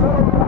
Thank okay. you.